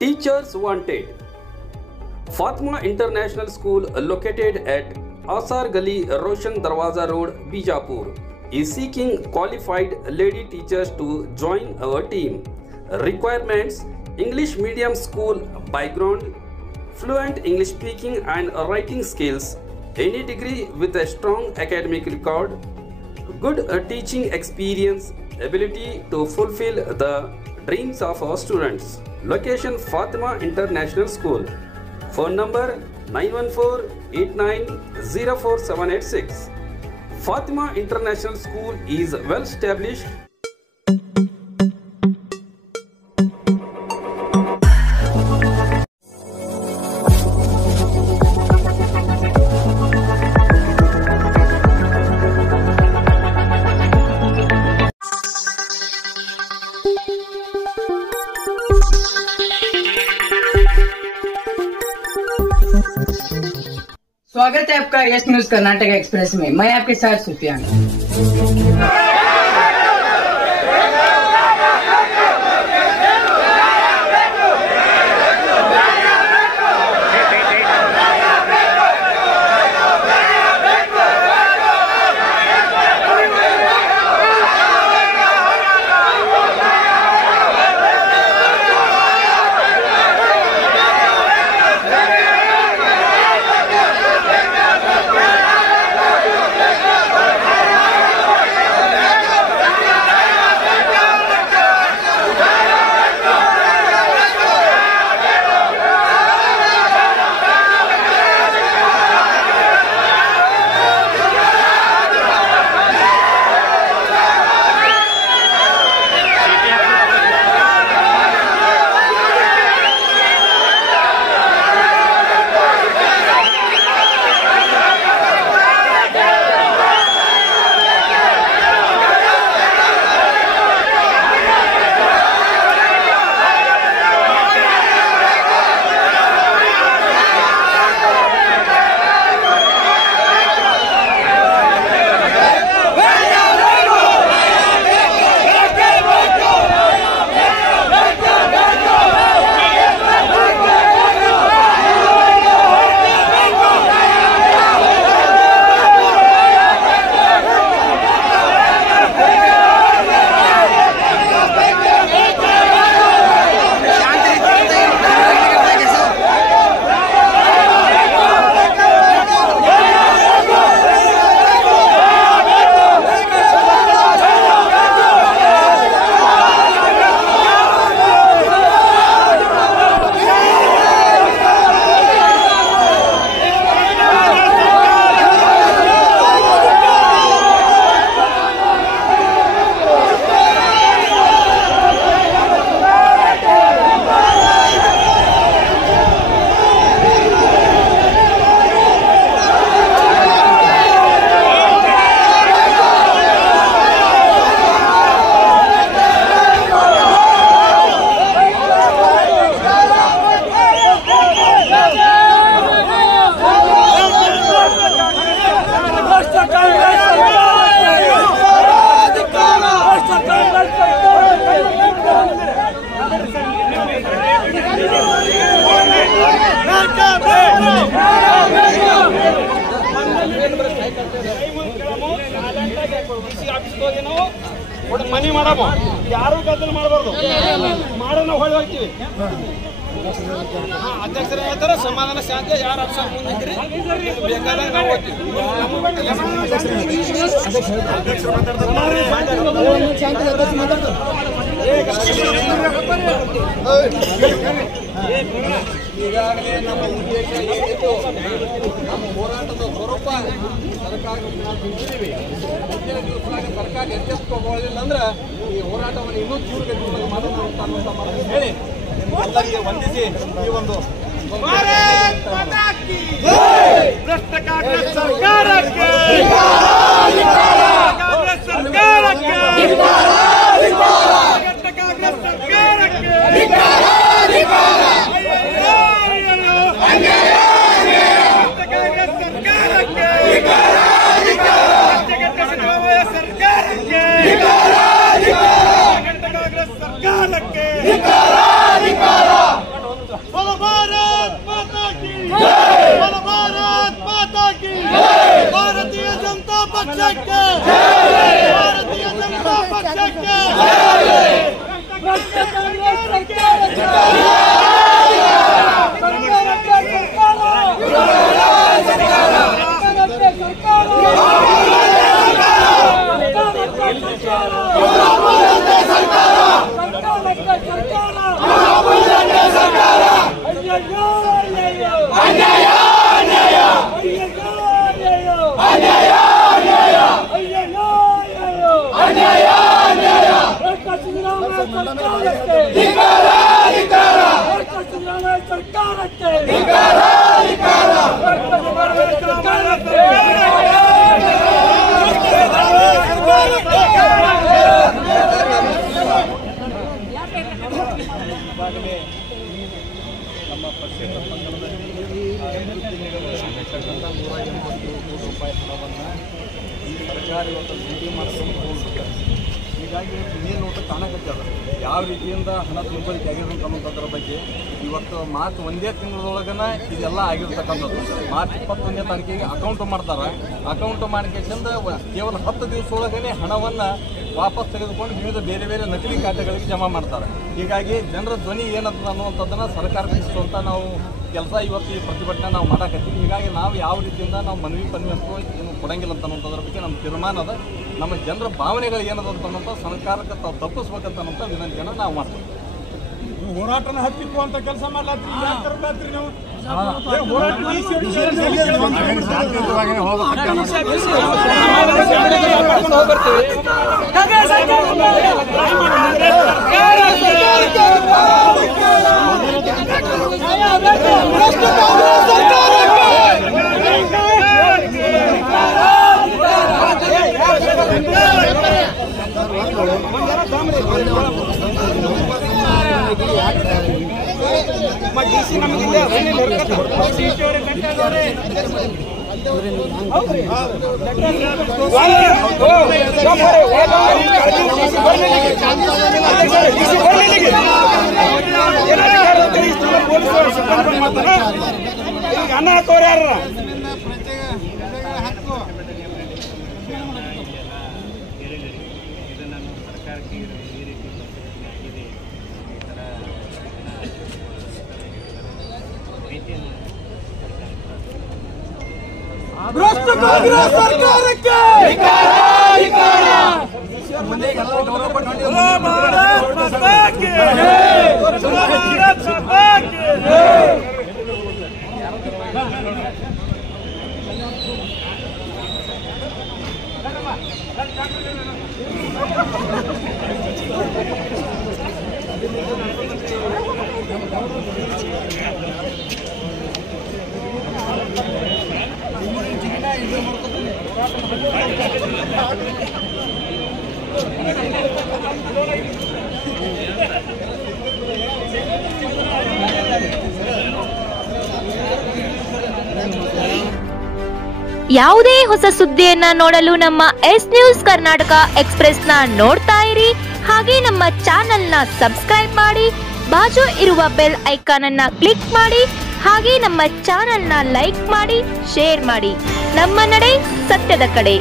Teachers wanted. Fatima International School, located at Asar Gali, Roshan Darwaza Road, Bijapur, is seeking qualified lady teachers to join our team. Requirements: English medium school background, fluent English speaking and writing skills, any degree with a strong academic record, good teaching experience, ability to fulfill the dreams of our students. Location: Fatima International School. Phone number 914-8904-786. Fatima International School is well established. स्वागत है आपका yes news Karnataka express में। मैं आपके साथ सुफियान। ಮನಿ ಮಾಡಮ್ಮ ಯಾರು ಗದ್ದಲ ಮಾಡಬಾರ್ದು ಮಾಡೋ ನಾವು ಹೊಳ್ಳಿ ಹೋಗ್ತೀವಿ ಅಧ್ಯಕ್ಷರು ಹೇಳ್ತಾರೆ ಸಮಾಧಾನ ಶಾಂತಿ ಯಾರು ಅಕ್ಷರ ಮುಂದಿದ್ರಿ ಬೇಕಾದಾಗ ನಾವು ಈಗಾಗಲೇ ನಮ್ಮ ಉದ್ದೇಶ ಏನಿತ್ತು ನಮ್ಮ ಹೋರಾಟದ ಸ್ವರೂಪ ಸರ್ಕಾರಕ್ಕೆ ನಾವು ತಿಳಿಸಿದ್ದೀವಿ. ಮುಂದಿನ ದಿವಸದಾಗ ಸರ್ಕಾರ ಎಚ್ಚೆತ್ತುಕೊಳ್ಳಲಿಲ್ಲ ಅಂದ್ರೆ ಈ ಹೋರಾಟವನ್ನು ಇನ್ನೂ ತೀವ್ರಗತಿಯಲ್ಲಿ ಮಾಡೋಣ ಅಂತ ಅನ್ನುವಂಥ ಮಾತನ್ನು ಹೇಳಿ ನಿಮ್ಮೆಲ್ಲರಿಗೆ ವಂದಿಸಿ ಈ ಒಂದು ಭ್ರಷ್ಟ ಕಾಂಗ್ರೆಸ್ ಸರ್ಕಾರಕ್ಕೆ ಕಾಂಗ್ರೆಸ್ ಸರ್ಕಾರಕ್ಕೆ ಕಾಂಗ್ರೆಸ್ ಸರ್ಕಾರಕ್ಕೆ ಸರ್ಕಾರಕ್ಕೆ ನಮ್ಮ ಪಕ್ಷದ ಪಂಗಡದಲ್ಲಿ 5 ತಿಂಗಳಲ್ಲಿ ಸಿಗತಕ್ಕಂಥ 180 ಕೋಟಿ ರೂಪಾಯಿ ಹಣವನ್ನು ಈ ಸರ್ಕಾರ ಇವತ್ತು ಲೂಟಿ ಮಾಡಿಕೊಂಡು ಹೋಗ್ಬಿಟ್ಟಿದೆ. ಹೀಗಾಗಿ ಮೇಲ್ ನೋಟ ಕಾಣಕತ್ತದ ಯಾವ ರೀತಿಯಿಂದ ಹಣ ದುರ್ಬಳಕೆ ಆಗಿದೆ ಅನ್ನೋದ್ರ ಬಗ್ಗೆ ಇವತ್ತು ಮಾರ್ಚ್ 1ನೇ ತಿಂಗಳೊಳಗನ ಇದೆಲ್ಲ ಆಗಿರ್ತಕ್ಕಂಥದ್ದು. ಮಾರ್ಚ್ 21ನೇ ತಾರೀಕಿಗೆ ಅಕೌಂಟ್ ಮಾಡ್ತಾರೆ. ಅಕೌಂಟ್ ಮಾಡಿಕೆಂದ ಕೇವಲ 10 ದಿವಸದೊಳಗನೆ ಹಣವನ್ನು ವಾಪಸ್ ತೆಗೆದುಕೊಂಡು ವಿವಿಧ ಬೇರೆ ಬೇರೆ ನಕಲಿ ಖಾತೆಗಳಿಗೆ ಜಮಾ ಮಾಡ್ತಾರೆ. ಹೀಗಾಗಿ ಜನರ ಧ್ವನಿ ಏನಂತ ಅನ್ನುವಂಥದ್ದನ್ನು ಸರ್ಕಾರ ಬಿಡಿಸುವಂಥ ನಾವು ಕೆಲಸ ಇವತ್ತು ಈ ಪ್ರತಿಭಟನೆ ನಾವು ಮಾಡಕತ್ತೀವಿ. ಹೀಗಾಗಿ ನಾವು ಯಾವ ರೀತಿಯಿಂದ ನಾವು ಮನವಿ ಅಂತೂ ಏನು ಕೊಡಂಗಿಲ್ಲ ಅಂತ ಅನ್ನೋದ್ರ ಬಗ್ಗೆ ನಮ್ಮ ತೀರ್ಮಾನದ ನಮ್ಮ ಜನರ ಭಾವನೆಗಳು ಏನದ ಅಂತ ಅನ್ನೋಂಥ ಸರ್ಕಾರಕ್ಕೆ ತಾವು ತಪ್ಪಿಸ್ಬೇಕಂತ ಅನ್ನೋಂಥ ವಿನಂತಿಯನ್ನು ನಾವು ಮಾಡ್ತೀವಿ. ಹೋರಾಟನ ಹತ್ತಿಕ್ಕುವಂತ ಕೆಲಸ ಮಾಡ್ಲಾತ್ರಿ ನೀವು ಅನ್ನ ತೋರ ಭ್ರಷ್ಟ ಕಾಂಗ್ರೆಸ್ ಸರ್ಕಾರಕ್ಕೆ ಯಾವುದೇ ಹೊಸ ಸುದ್ದಿಯನ್ನ ನೋಡಲು ನಮ್ಮ ಎಸ್ ನ್ಯೂಸ್ ಕರ್ನಾಟಕ ಎಕ್ಸ್‌ಪ್ರೆಸ್ ನ ನೋಡ್ತಾ ಇರಿ. ಹಾಗೆ ನಮ್ಮ ಚಾನೆಲ್ ನ ಸಬ್ಸ್ಕ್ರೈಬ್ ಮಾಡಿ, ಬಾಜು ಇರುವ ಬೆಲ್ ಐಕಾನ್ ಅನ್ನ ಕ್ಲಿಕ್ ಮಾಡಿ. ಹಾಗೆ ನಮ್ಮ ಚಾನೆಲ್ ನ ಲೈಕ್ ಮಾಡಿ, ಶೇರ್ ಮಾಡಿ. ನಮ್ಮ ನಡೆ ಸತ್ಯದ ಕಡೆ.